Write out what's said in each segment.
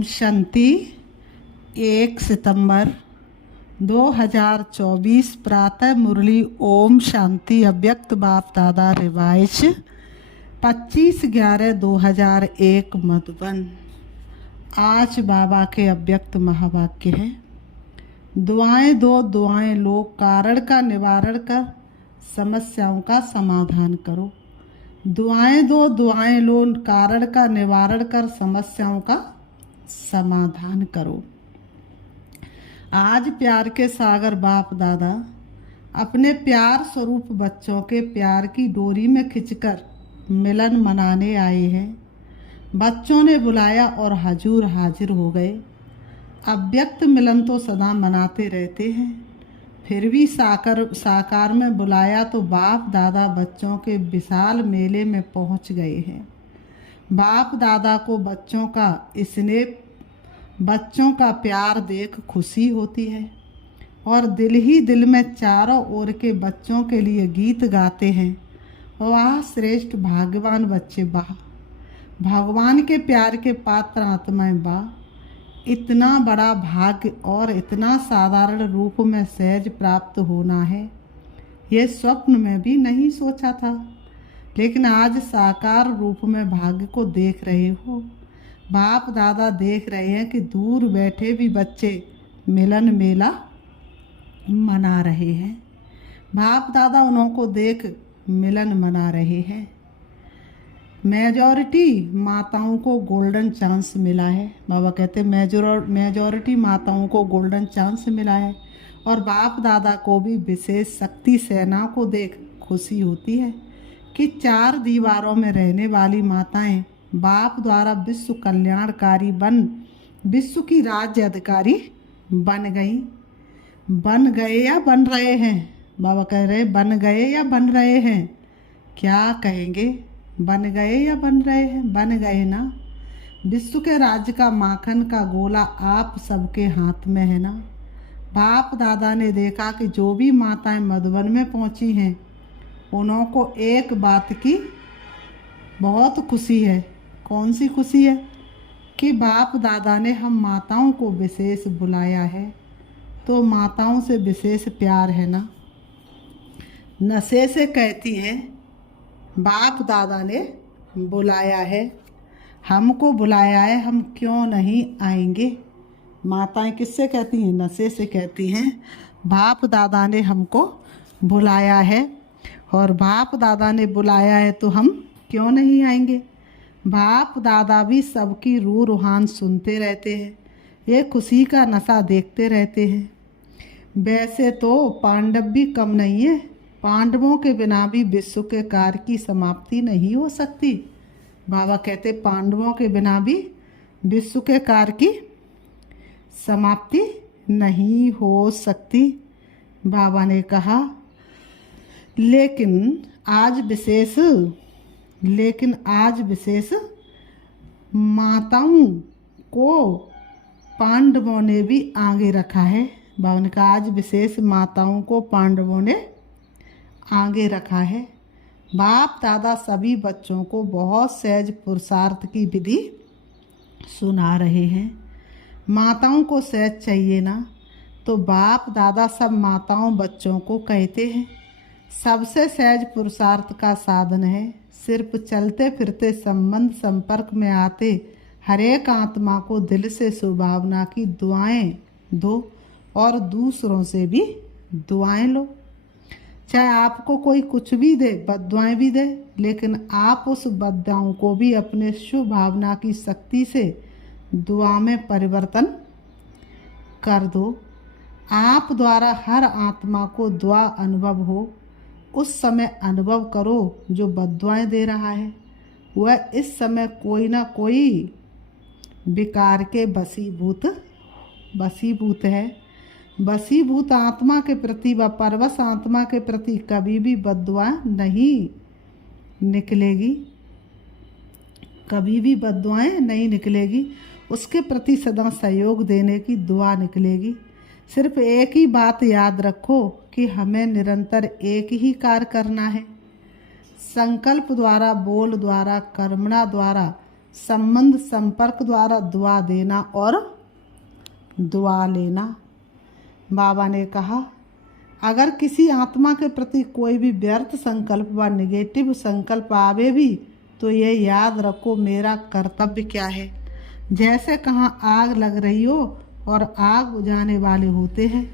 ओम शांति। 1 सितंबर 2024 प्रातः मुरली ओम शांति अव्यक्त बाप दादा रिवाइज 25/11/2001 मधुबन। आज बाबा के अव्यक्त महावाक्य है, दुआएं दो दुआएं लो, कारण का निवारण कर समस्याओं का समाधान करो। दुआएं दो दुआएं लो, कारण का निवारण कर समस्याओं का समाधान करो। आज प्यार के सागर बाप दादा अपने प्यार स्वरूप बच्चों के प्यार की डोरी में खिंचकर मिलन मनाने आए हैं। बच्चों ने बुलाया और हजूर हाजिर हो गए। अव्यक्त मिलन तो सदा मनाते रहते हैं, फिर भी साकार में बुलाया तो बाप दादा बच्चों के विशाल मेले में पहुंच गए हैं। बाप दादा को बच्चों का स्नेह, बच्चों का प्यार देख खुशी होती है और दिल ही दिल में चारों ओर के बच्चों के लिए गीत गाते हैं। वाह श्रेष्ठ भाग्यवान बच्चे, वाह भगवान के प्यार के पात्र आत्माएं, वाह इतना बड़ा भाग्य और इतना साधारण रूप में सहज प्राप्त होना है, ये स्वप्न में भी नहीं सोचा था। लेकिन आज साकार रूप में भाग्य को देख रहे हो। बाप दादा देख रहे हैं कि दूर बैठे भी बच्चे मिलन मेला मना रहे हैं। बाप दादा उनको देख मिलन मना रहे हैं। मेजॉरिटी माताओं को गोल्डन चांस मिला है। बाबा कहते मेजॉरिटी माताओं को गोल्डन चांस मिला है और बाप दादा को भी विशेष शक्ति सेना को देख खुशी होती है कि 4 दीवारों में रहने वाली माताएं बाप द्वारा विश्व कल्याणकारी विश्व की राज्य अधिकारी बन गए या बन रहे हैं। बाबा कह रहे बन गए या बन रहे हैं, क्या कहेंगे? बन गए या बन रहे हैं? बन गए ना। विश्व के राज्य का माखन का गोला आप सबके हाथ में है ना। बाप दादा ने देखा कि जो भी माताएं मधुबन में पहुंची हैं उनको एक बात की बहुत खुशी है। कौन सी खुशी है? कि बाप दादा ने हम माताओं को विशेष बुलाया है, तो माताओं से विशेष प्यार है ना। नशे से कहती हैं बाप दादा ने बुलाया है, हमको बुलाया है, हम क्यों नहीं आएंगे। माताएं किससे कहती हैं? नशे से कहती हैं बाप दादा ने हमको बुलाया है और बाप दादा ने बुलाया है तो हम क्यों नहीं आएंगे। बाप दादा भी सबकी रूह रूहान सुनते रहते हैं, ये खुशी का नशा देखते रहते हैं। वैसे तो पांडव भी कम नहीं है, पांडवों के बिना भी विश्व के कार्य की समाप्ति नहीं हो सकती। बाबा कहते पांडवों के बिना भी विश्व के कार्य की समाप्ति नहीं हो सकती। बाबा ने कहा लेकिन आज विशेष माताओं को पांडवों ने भी आगे रखा है। बाबा ने कहा आज विशेष माताओं को पांडवों ने आगे रखा है। बाप दादा सभी बच्चों को बहुत सहज पुरुषार्थ की विधि सुना रहे हैं। माताओं को सहज चाहिए ना, तो बाप दादा सब माताओं बच्चों को कहते हैं सबसे सहज पुरुषार्थ का साधन है सिर्फ चलते फिरते संबंध संपर्क में आते हर एक आत्मा को दिल से सुभावना की दुआएं दो और दूसरों से भी दुआएं लो। चाहे आपको कोई कुछ भी दे, बद्दुआएं भी दे, लेकिन आप उस बद्दुआओं को भी अपने शुभ भावना की शक्ति से दुआ में परिवर्तन कर दो। आप द्वारा हर आत्मा को दुआ अनुभव हो, उस समय अनुभव करो जो बद्दुआएं दे रहा है वह इस समय कोई ना कोई विकार के बसीभूत है। बसीभूत आत्मा के प्रति व परवश आत्मा के प्रति कभी भी बद्दुआ नहीं निकलेगी, कभी भी बद्दुआएं नहीं निकलेगी। उसके प्रति सदा सहयोग देने की दुआ निकलेगी। सिर्फ एक ही बात याद रखो कि हमें निरंतर एक ही कार्य करना है। संकल्प द्वारा, बोल द्वारा, कर्मणा द्वारा संबंध संपर्क द्वारा दुआ देना और दुआ लेना। बाबा ने कहा, अगर किसी आत्मा के प्रति कोई भी व्यर्थ संकल्प व निगेटिव संकल्प आवे भी तो ये याद रखो, मेरा कर्तव्य क्या है। जैसे कहाँ आग लग रही हो और आग बुझाने वाले होते हैं,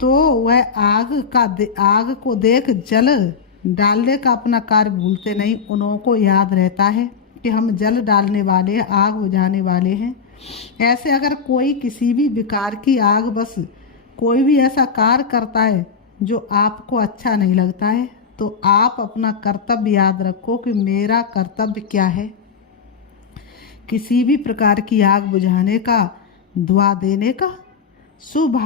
तो वह आग को देख जल डालने का अपना कार्य भूलते नहीं। उनको याद रहता है कि हम जल डालने वाले हैं, आग बुझाने वाले हैं। ऐसे अगर कोई किसी भी विकार की आग, बस कोई भी ऐसा कार्य करता है जो आपको अच्छा नहीं लगता है, तो आप अपना कर्तव्य याद रखो कि मेरा कर्तव्य क्या है। किसी भी प्रकार की आग बुझाने का, दुआ देने का, शुभ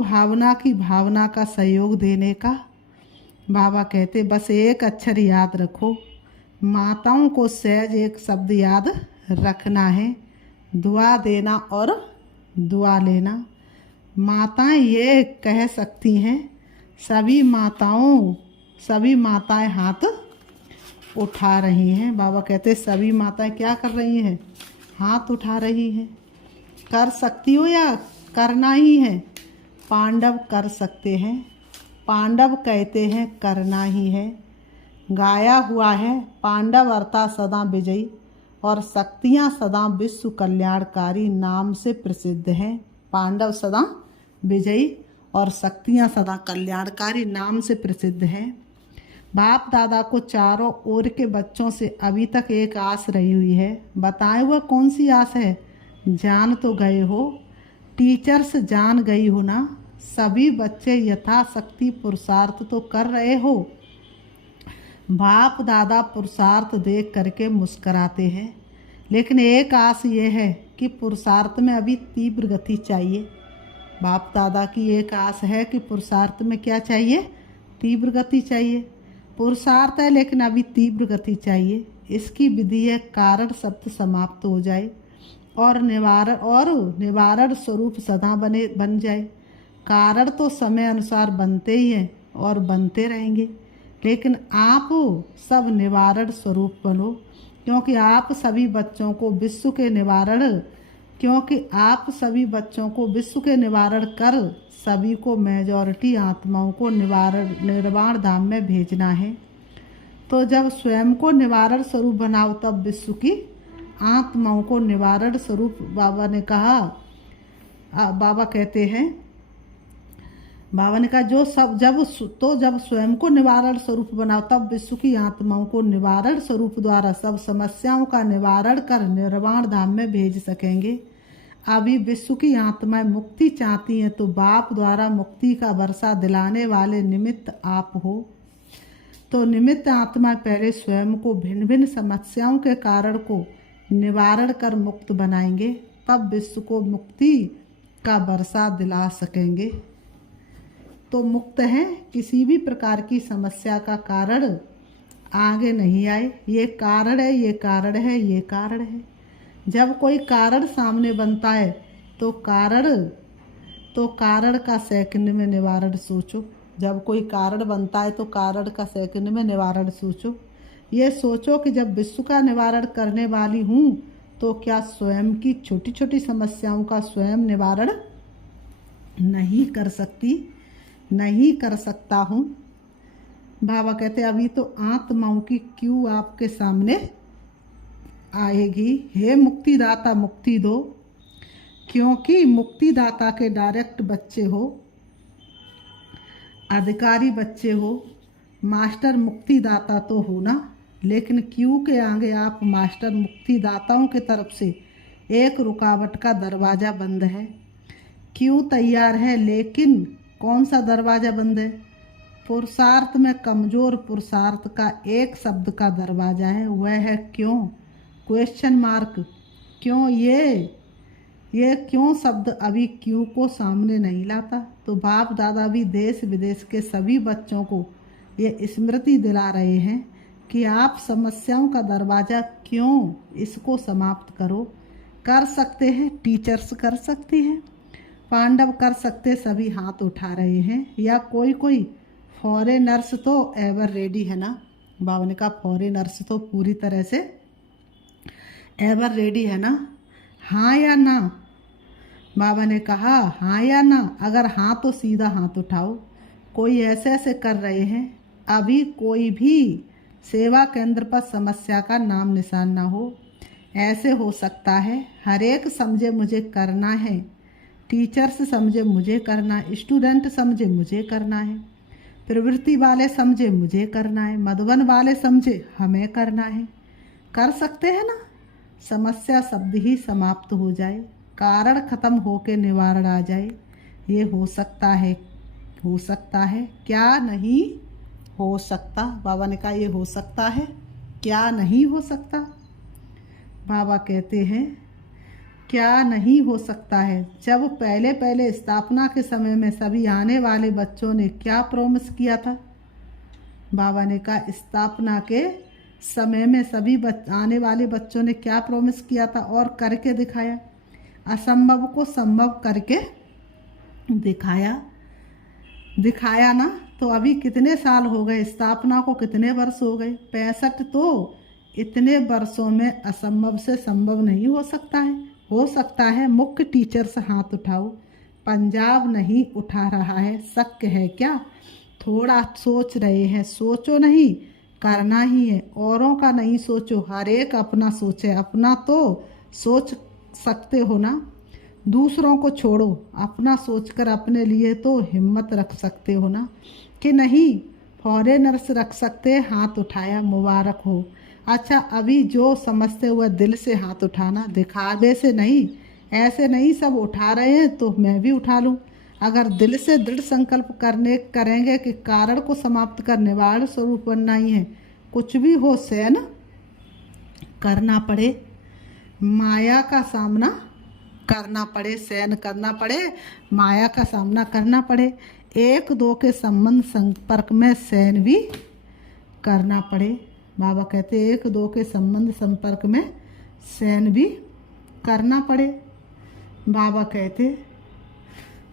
भावना की भावना का सहयोग देने का। बाबा कहते बस एक अक्षर याद रखो, माताओं को सहज एक शब्द याद रखना है, दुआ देना और दुआ लेना। माताएं ये कह सकती हैं, सभी माताएं हाथ उठा रही हैं। बाबा कहते सभी माताएं क्या कर रही हैं? हाथ उठा रही हैं। कर सकती हो या करना ही है? पांडव कर सकते हैं। पांडव कहते हैं करना ही है। गाया हुआ है, पांडव अर्थात सदा विजयी और शक्तियाँ सदा विश्व कल्याणकारी नाम से प्रसिद्ध हैं। पांडव सदा विजयी और शक्तियाँ सदा कल्याणकारी नाम से प्रसिद्ध हैं। बाप दादा को चारों ओर के बच्चों से अभी तक एक आस रही हुई है। बताएं वह कौन सी आस है? जान तो गए हो, टीचर्स जान गई हो ना। सभी बच्चे यथाशक्ति पुरुषार्थ तो कर रहे हो। बाप दादा पुरुषार्थ देख करके मुस्कराते हैं, लेकिन एक आस ये है कि पुरुषार्थ में अभी तीव्र गति चाहिए। बाप दादा की एक आस है कि पुरुषार्थ में क्या चाहिए? तीव्र गति चाहिए। पुरुषार्थ है लेकिन अभी तीव्र गति चाहिए। इसकी विधि है कारण शब्द समाप्त हो जाए और निवारण स्वरूप सदा बन जाए। कारण तो समय अनुसार बनते ही हैं और बनते रहेंगे, लेकिन आप सब निवारण स्वरूप बनो, क्योंकि आप सभी बच्चों को विश्व के निवारण कर सभी को मेजॉरिटी आत्माओं को निर्वाण धाम में भेजना है। तो जब स्वयं को निवारण स्वरूप बनाओ तब विश्व की आत्माओं को निवारण स्वरूप। बाबा ने कहा जब स्वयं को निवारण स्वरूप बनाओ तब विश्व की आत्माओं को निवारण स्वरूप द्वारा सब समस्याओं का निवारण कर निर्वाण धाम में भेज सकेंगे। अभी विश्व की आत्माएं मुक्ति चाहती हैं, तो बाप द्वारा मुक्ति का वर्षा दिलाने वाले निमित्त आप हो। तो निमित्त आत्मा पहले स्वयं को भिन्न भिन्न समस्याओं के कारण को निवारण कर मुक्त बनाएंगे, तब विश्व को मुक्ति का वर्षा दिला सकेंगे। तो मुक्त हैं, किसी भी प्रकार की समस्या का कारण आगे नहीं आए। ये कारण है, ये कारण है, ये कारण है। जब कोई कारण सामने बनता है तो कारण का सेकंड में निवारण सोचो। जब कोई कारण बनता है तो कारण का सेकंड में निवारण सोचो। ये सोचो कि जब विश्व का निवारण करने वाली हूँ तो क्या स्वयं की छोटी छोटी समस्याओं का स्वयं निवारण नहीं कर सकता हूँ। बाबा कहते अभी तो आत्माओं की क्यों आपके सामने आएगी। हे मुक्तिदाता मुक्ति दो, क्योंकि मुक्तिदाता के डायरेक्ट बच्चे हो, अधिकारी बच्चे हो। मास्टर मुक्तिदाता तो हो ना, लेकिन क्यों के आगे आप मास्टर मुक्तिदाताओं की तरफ से एक रुकावट का दरवाज़ा बंद है। क्यों तैयार है, लेकिन कौन सा दरवाज़ा बंद है? पुरुषार्थ में कमज़ोर पुरुषार्थ का एक शब्द का दरवाज़ा है, वह है क्यों। Question mark. क्यों ये क्यों शब्द अभी क्यों को सामने नहीं लाता। तो बाप दादा भी देश विदेश के सभी बच्चों को ये स्मृति दिला रहे हैं कि आप समस्याओं का दरवाज़ा क्यों, इसको समाप्त करो। कर सकते हैं, टीचर्स कर सकते हैं, पांडव कर सकते, सभी हाथ उठा रहे हैं। या कोई फॉरेनर्स तो एवर रेडी है ना, बाबा ने कहा फॉरेनर्स तो पूरी तरह से एवर रेडी है ना, हाँ या ना। बाबा ने कहा हाँ या ना, अगर हाँ तो सीधा हाथ उठाओ। कोई ऐसे ऐसे कर रहे हैं, अभी कोई भी सेवा केंद्र पर समस्या का नाम निशान ना हो। ऐसे हो सकता है हर एक समझे मुझे करना है, टीचर्स समझे मुझे करना है, स्टूडेंट समझे मुझे करना है, प्रवृत्ति वाले समझे मुझे करना है, मधुबन वाले समझे हमें करना है। कर सकते हैं ना। समस्या शब्द ही समाप्त हो जाए, कारण खत्म होके निवारण आ जाए। ये हो सकता है, हो सकता है, क्या नहीं हो सकता। बाबा ने कहा ये हो सकता है, क्या नहीं हो सकता। बाबा कहते हैं क्या नहीं हो सकता है। जब पहले पहले स्थापना के समय में सभी आने वाले बच्चों ने क्या प्रॉमिस किया था। बाबा ने कहा स्थापना के समय में सभी आने वाले बच्चों ने क्या प्रॉमिस किया था और करके दिखाया। असंभव को संभव करके दिखाया, दिखाया ना। तो अभी कितने साल हो गए स्थापना को, कितने वर्ष हो गए, 65। तो इतने वर्षों में असंभव से संभव नहीं हो सकता है। हो सकता है। मुख्य टीचर से हाथ उठाओ। पंजाब नहीं उठा रहा है, शक है क्या। थोड़ा सोच रहे हैं, सोचो नहीं, करना ही है। औरों का नहीं सोचो, हर एक अपना सोचे। अपना तो सोच सकते हो ना, दूसरों को छोड़ो। अपना सोचकर अपने लिए तो हिम्मत रख सकते हो ना, कि नहीं फॉरेनर्स रख सकते। हाथ उठाया, मुबारक हो। अच्छा, अभी जो समझते हुए दिल से हाथ उठाना, दिखावे से नहीं। ऐसे नहीं सब उठा रहे हैं तो मैं भी उठा लूं। अगर दिल से दृढ़ संकल्प करेंगे कि कारण को समाप्त कर निवारण स्वरूप बनना ही है, कुछ भी हो सहन करना पड़े, माया का सामना करना पड़े, सहन करना पड़े, माया का सामना करना पड़े, एक दो के संबंध संपर्क में सहन भी करना पड़े। बाबा कहते एक दो के संबंध संपर्क में सहन भी करना पड़े। बाबा कहते,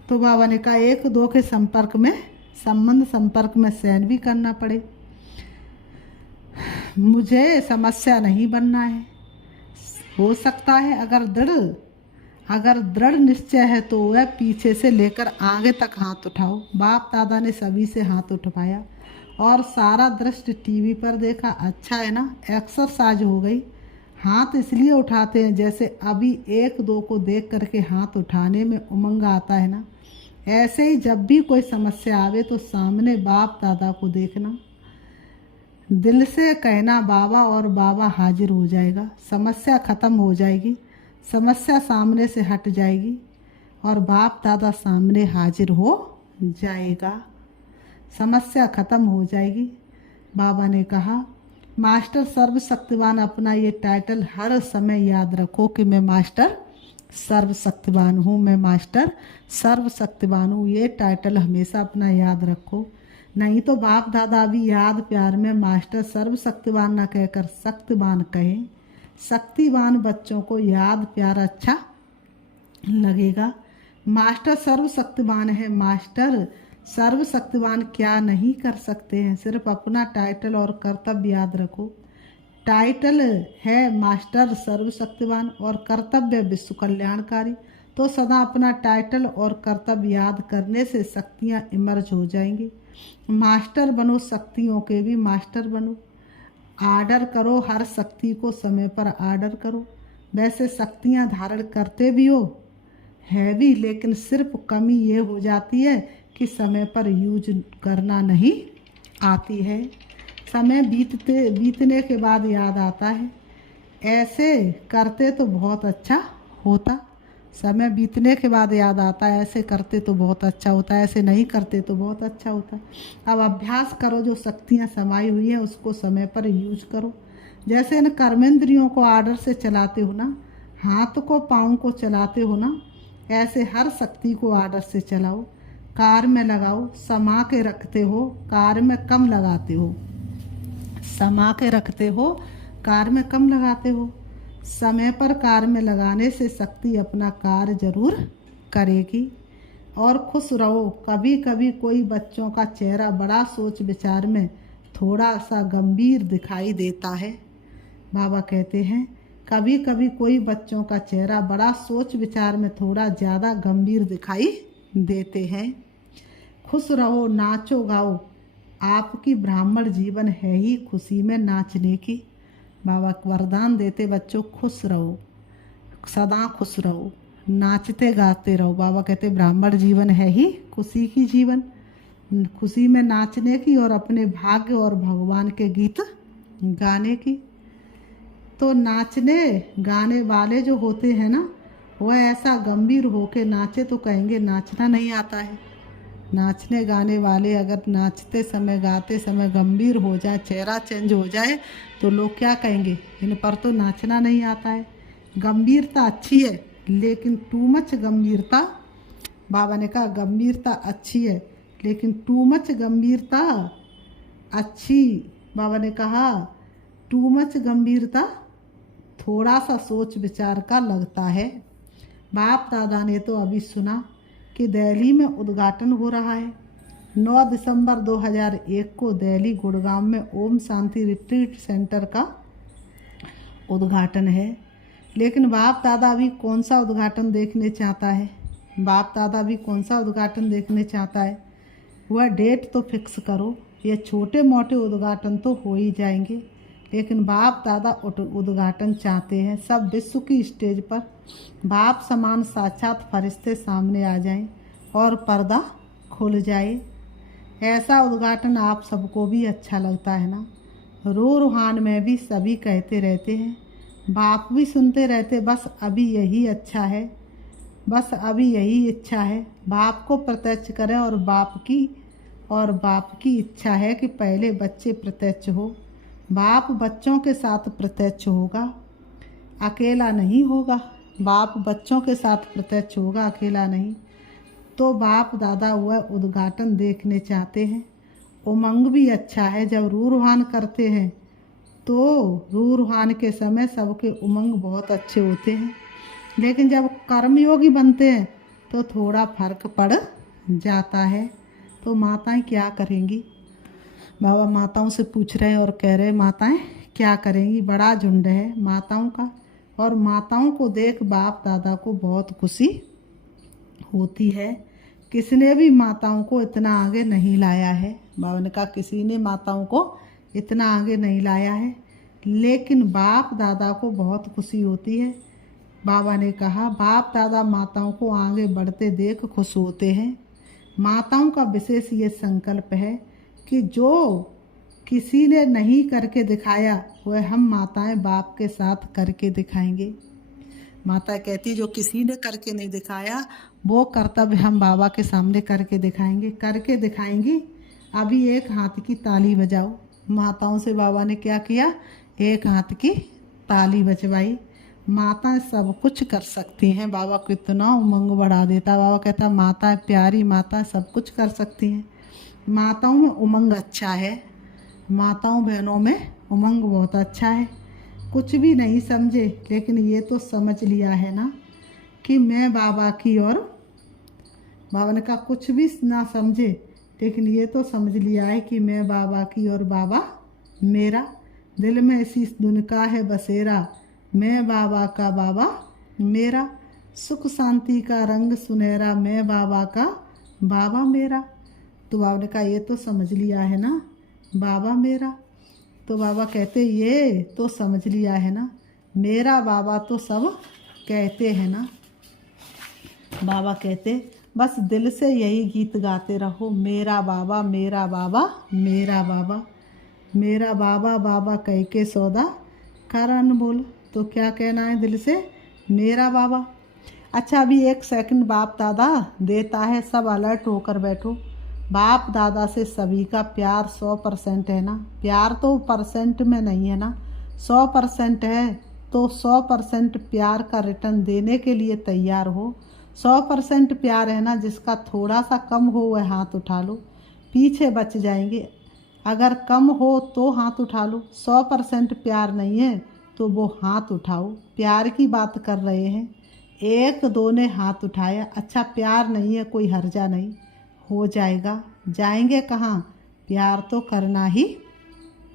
तो बाबा ने कहा एक दो के संपर्क में, संबंध संपर्क में सहन भी करना पड़े। मुझे समस्या नहीं बनना है। हो सकता है अगर दृढ़ निश्चय है तो वह पीछे से लेकर आगे तक हाथ उठाओ। बाप दादा ने सभी से हाथ उठवाया और सारा दृश्य टीवी पर देखा। अच्छा है ना, एक्सरसाइज हो गई। हाथ इसलिए उठाते हैं जैसे अभी एक दो को देख करके हाथ उठाने में उमंग आता है ना, ऐसे ही जब भी कोई समस्या आवे तो सामने बाप दादा को देखना, दिल से कहना बाबा, और बाबा हाजिर हो जाएगा। समस्या खत्म हो जाएगी, समस्या सामने से हट जाएगी और बाप दादा सामने हाजिर हो जाएगा। समस्या खत्म हो जाएगी। बाबा ने कहा मास्टर सर्वशक्तिवान, अपना ये टाइटल हर समय याद रखो कि मैं मास्टर सर्वशक्तिवान हूँ, मैं मास्टर सर्वशक्तिवान हूँ। ये टाइटल हमेशा अपना याद रखो। नहीं तो बाप दादा भी याद प्यार में मास्टर सर्वशक्तिवान न कहकर शक्तिवान कहें। शक्तिवान बच्चों को याद प्यार अच्छा लगेगा। मास्टर सर्वशक्तिवान है, मास्टर सर्वशक्तिवान क्या नहीं कर सकते हैं। सिर्फ अपना टाइटल और कर्तव्य याद रखो। टाइटल है मास्टर सर्वशक्तिवान और कर्तव्य विश्व कल्याणकारी, तो सदा अपना टाइटल और कर्तव्य याद करने से शक्तियाँ इमर्ज हो जाएंगी। मास्टर बनो, शक्तियों के भी मास्टर बनो। आर्डर करो, हर शक्ति को समय पर आर्डर करो। वैसे शक्तियाँ धारण करते भी हो है भी, लेकिन सिर्फ कमी ये हो जाती है कि समय पर यूज करना नहीं आती है। समय बीतने के बाद याद आता है, ऐसे करते तो बहुत अच्छा होता। समय बीतने के बाद याद आता है, ऐसे करते तो बहुत अच्छा होता, ऐसे नहीं करते तो बहुत अच्छा होता। अब अभ्यास करो, जो शक्तियाँ समाई हुई हैं उसको समय पर यूज करो। जैसे इन कर्मेंद्रियों को आर्डर से चलाते हो ना, हाथ को पाँव को चलाते हो ना, ऐसे हर शक्ति को आर्डर से चलाओ। कार में लगाओ, समा के रखते हो, कार में कम लगाते हो। समा के रखते हो, कार में कम लगाते हो। समय पर कार में लगाने से शक्ति अपना कार्य जरूर करेगी। और खुश रहो। कभी कभी कोई बच्चों का चेहरा बड़ा सोच विचार में थोड़ा सा गंभीर दिखाई देता है। बाबा कहते हैं कभी कभी कोई बच्चों का चेहरा बड़ा सोच विचार में थोड़ा ज़्यादा गंभीर दिखाई देते हैं। खुश रहो, नाचो गाओ, आपकी ब्राह्मण जीवन है ही खुशी में नाचने की। बाबा वरदान देते बच्चों खुश रहो, सदा खुश रहो, नाचते गाते रहो। बाबा कहते ब्राह्मण जीवन है ही खुशी की जीवन, खुशी में नाचने की और अपने भाग्य और भगवान के गीत गाने की। तो नाचने गाने वाले जो होते हैं ना, वह ऐसा गंभीर होके नाचे तो कहेंगे नाचना नहीं आता है। नाचने गाने वाले अगर नाचते समय गाते समय गंभीर हो जाए, चेहरा चेंज हो जाए, तो लोग क्या कहेंगे, इन पर तो नाचना नहीं आता है। गंभीरता अच्छी है, लेकिन टू मच गंभीरता, बाबा ने कहा गंभीरता अच्छी है लेकिन टू मच गंभीरता अच्छी। बाबा ने कहा टू मच गंभीरता थोड़ा सा सोच विचार का लगता है। बाप दादा ने तो अभी सुना कि दिल्ली में उद्घाटन हो रहा है। 9 दिसंबर 2001 को दिल्ली गुड़गांव में ओम शांति रिट्रीट सेंटर का उद्घाटन है। लेकिन बाप दादा भी कौन सा उद्घाटन देखने चाहता है? बाप दादा भी कौन सा उद्घाटन देखने चाहता है? वह डेट तो फिक्स करो। ये छोटे मोटे उद्घाटन तो हो ही जाएंगे, लेकिन बाप दादा उद्घाटन चाहते हैं सब विश्व की स्टेज पर बाप समान साक्षात फरिश्ते सामने आ जाएं और पर्दा खुल जाए। ऐसा उद्घाटन आप सबको भी अच्छा लगता है ना? रूहान में भी सभी कहते रहते हैं, बाप भी सुनते रहते, बस अभी यही अच्छा है, बस अभी यही इच्छा है। बाप को प्रत्यक्ष करें और बाप की इच्छा है कि पहले बच्चे प्रत्यक्ष हो। बाप बच्चों के साथ प्रत्यक्ष होगा, अकेला नहीं होगा। बाप बच्चों के साथ प्रत्यक्ष होगा, अकेला नहीं। तो बाप दादा वह उद्घाटन देखने चाहते हैं। उमंग भी अच्छा है, जब रूहान करते हैं तो रूहान के समय सबके उमंग बहुत अच्छे होते हैं, लेकिन जब कर्मयोगी बनते हैं तो थोड़ा फर्क पड़ जाता है। तो माताएं क्या करेंगी? बाबा माताओं से पूछ रहे हैं और कह रहे माताएं क्या करेंगी? बड़ा झुंड है माताओं का, और माताओं को देख बाप दादा को बहुत खुशी होती है। किसने भी माताओं को इतना आगे नहीं लाया है। बाबा ने कहा किसी ने माताओं को इतना आगे नहीं लाया है, लेकिन बाप दादा को बहुत खुशी होती है। बाबा ने कहा बाप दादा माताओं को आगे बढ़ते देख खुश होते हैं। माताओं का विशेष ये संकल्प है कि जो किसी ने नहीं करके दिखाया वह हम माताएं बाप के साथ करके दिखाएंगे। माता कहती जो किसी ने करके नहीं दिखाया वो कर्तव्य हम बाबा के सामने करके दिखाएंगे, करके दिखाएंगी। अभी एक हाथ की ताली बजाओ। माताओं से बाबा ने क्या किया? एक हाथ की ताली बजवाई। माता सब कुछ कर सकती हैं। बाबा को इतना उमंग बढ़ा देता। बाबा कहता माता प्यारी, माता सब कुछ कर सकती हैं। माताओं में उमंग अच्छा है, माताओं बहनों में उमंग बहुत अच्छा है। कुछ भी नहीं समझे, लेकिन ये तो समझ लिया है ना कि मैं बाबा की, और बाबा ने कहा कुछ भी ना समझे, लेकिन ये तो समझ लिया है कि मैं बाबा की और बाबा मेरा। दिल में इसी धुन का है बसेरा, मैं बाबा का बाबा मेरा। सुख शांति का रंग सुनहरा, मैं बाबा का बाबा मेरा। तो बाबा ने कहा ये तो समझ लिया है ना बाबा मेरा। तो बाबा कहते ये तो समझ लिया है ना, मेरा बाबा तो सब कहते हैं ना। बाबा कहते बस दिल से यही गीत गाते रहो, मेरा बाबा मेरा बाबा मेरा बाबा मेरा बाबा, बाबा कह के सौदा करन बोल। तो क्या कहना है दिल से? मेरा बाबा। अच्छा अभी एक सेकंड बाप दादा देता है, सब अलर्ट होकर बैठो। बाप दादा से सभी का प्यार 100% है ना? प्यार तो परसेंट में नहीं है ना, 100% है। तो 100% प्यार का रिटर्न देने के लिए तैयार हो। 100% प्यार है ना? जिसका थोड़ा सा कम हो वह हाथ उठा लो, पीछे बच जाएंगे। अगर कम हो तो हाथ उठा लो, 100% प्यार नहीं है तो वो हाथ उठाओ। प्यार की बात कर रहे हैं। एक दो ने हाथ उठाया, अच्छा प्यार नहीं है, कोई हर्जा नहीं, हो जाएगा। जाएंगे कहाँ? प्यार तो करना ही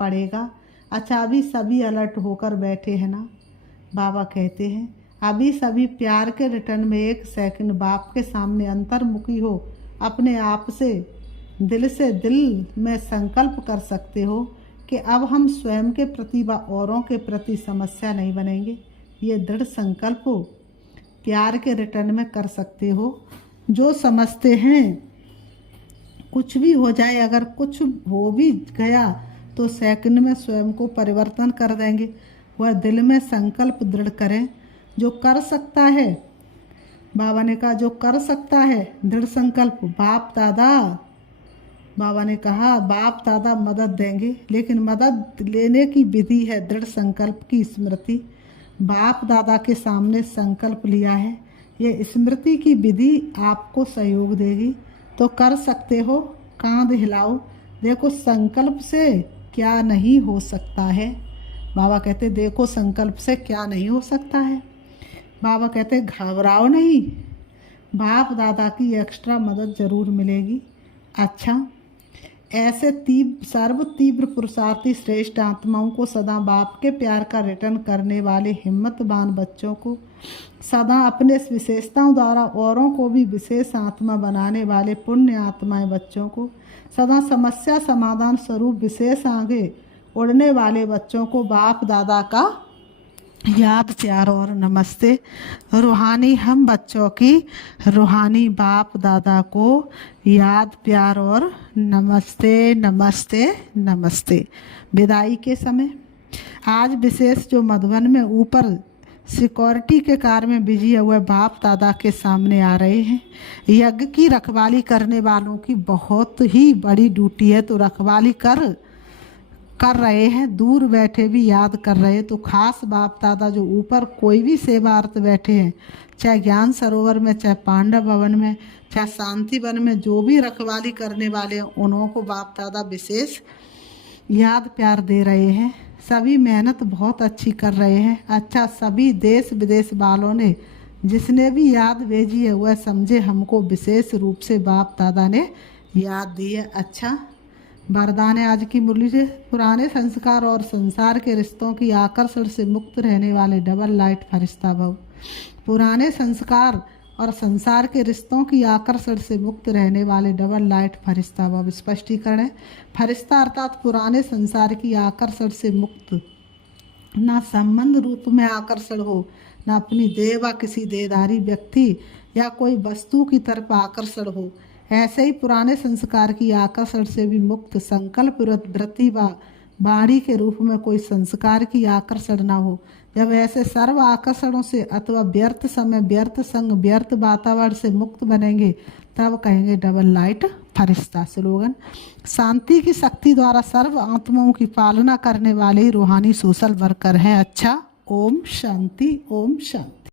पड़ेगा। अच्छा, अभी सभी अलर्ट होकर बैठे हैं ना। बाबा कहते हैं अभी सभी प्यार के रिटर्न में 1 सेकंड बाप के सामने अंतर्मुखी हो, अपने आप से दिल में संकल्प कर सकते हो कि अब हम स्वयं के प्रति व औरों के प्रति समस्या नहीं बनेंगे। ये दृढ़ संकल्प हो प्यार के रिटर्न में कर सकते हो। जो समझते हैं कुछ भी हो जाए, अगर कुछ हो भी गया तो सेकंड में स्वयं को परिवर्तन कर देंगे। वह दिल में संकल्प दृढ़ करें। जो कर सकता है, बाबा ने कहा जो कर सकता है दृढ़ संकल्प, बाप दादा, बाबा ने कहा बाप दादा मदद देंगे, लेकिन मदद लेने की विधि है दृढ़ संकल्प की स्मृति। बाप दादा के सामने संकल्प लिया है, ये स्मृति की विधि आपको सहयोग देगी। तो कर सकते हो, कांध हिलाओ, देखो संकल्प से क्या नहीं हो सकता है। बाबा कहते देखो संकल्प से क्या नहीं हो सकता है। बाबा कहते घबराओ नहीं, बाप दादा की एक्स्ट्रा मदद जरूर मिलेगी। अच्छा, ऐसे सर्व तीव्र पुरुषार्थी श्रेष्ठ आत्माओं को सदा बाप के प्यार का रिटर्न करने वाले हिम्मतवान बच्चों को, सदा अपने विशेषताओं द्वारा औरों को भी विशेष आत्मा बनाने वाले पुण्य आत्माएं बच्चों को, सदा समस्या समाधान स्वरूप विशेष आगे उड़ने वाले बच्चों को बाप दादा का याद प्यार और नमस्ते। रूहानी हम बच्चों की रूहानी बाप दादा को याद प्यार और नमस्ते नमस्ते नमस्ते। विदाई के समय आज विशेष जो मधुबन में ऊपर सिक्योरिटी के कार्य में बिजी हुए बाप दादा के सामने आ रहे हैं। यज्ञ की रखवाली करने वालों की बहुत ही बड़ी ड्यूटी है, तो रखवाली कर रहे हैं, दूर बैठे भी याद कर रहे हैं। तो खास बाप दादा जो ऊपर कोई भी सेवार्थ बैठे हैं, चाहे ज्ञान सरोवर में, चाहे पांडव भवन में, चाहे शांति वन में, जो भी रखवाली करने वाले हैं उन्हों को बाप दादा विशेष याद प्यार दे रहे हैं। सभी मेहनत बहुत अच्छी कर रहे हैं। अच्छा, सभी देश विदेश वालों ने जिसने भी याद भेजी है वह समझे हमको विशेष रूप से बाप दादा ने याद दी है। अच्छा, वरदान है आज की मुरली से, पुराने संस्कार और संसार के रिश्तों की आकर्षण से मुक्त रहने वाले डबल लाइट फरिश्ता भव। पुराने संस्कार और संसार के रिश्तों की आकर्षण से मुक्त रहने वाले डबल लाइट फरिश्ता भव। स्पष्टीकरण है, फरिश्ता अर्थात पुराने संसार की आकर्षण से मुक्त, ना संबंध रूप में आकर्षण हो, ना अपनी देह व किसी देहधारी व्यक्ति या कोई वस्तु की तरफ आकर्षण हो। ऐसे ही पुराने संस्कार की आकर्षण से भी मुक्त, संकल्प वृत्ति व वाणी के रूप में कोई संस्कार की आकर्षण न हो। जब ऐसे सर्व आकर्षणों से अथवा व्यर्थ समय, व्यर्थ संग, व्यर्थ वातावरण से मुक्त बनेंगे तब कहेंगे डबल लाइट फरिश्ता। स्लोगन, शांति की शक्ति द्वारा सर्व आत्माओं की पालना करने वाले रूहानी सोशल वर्कर हैं। अच्छा, ओम शांति, ओम शांति।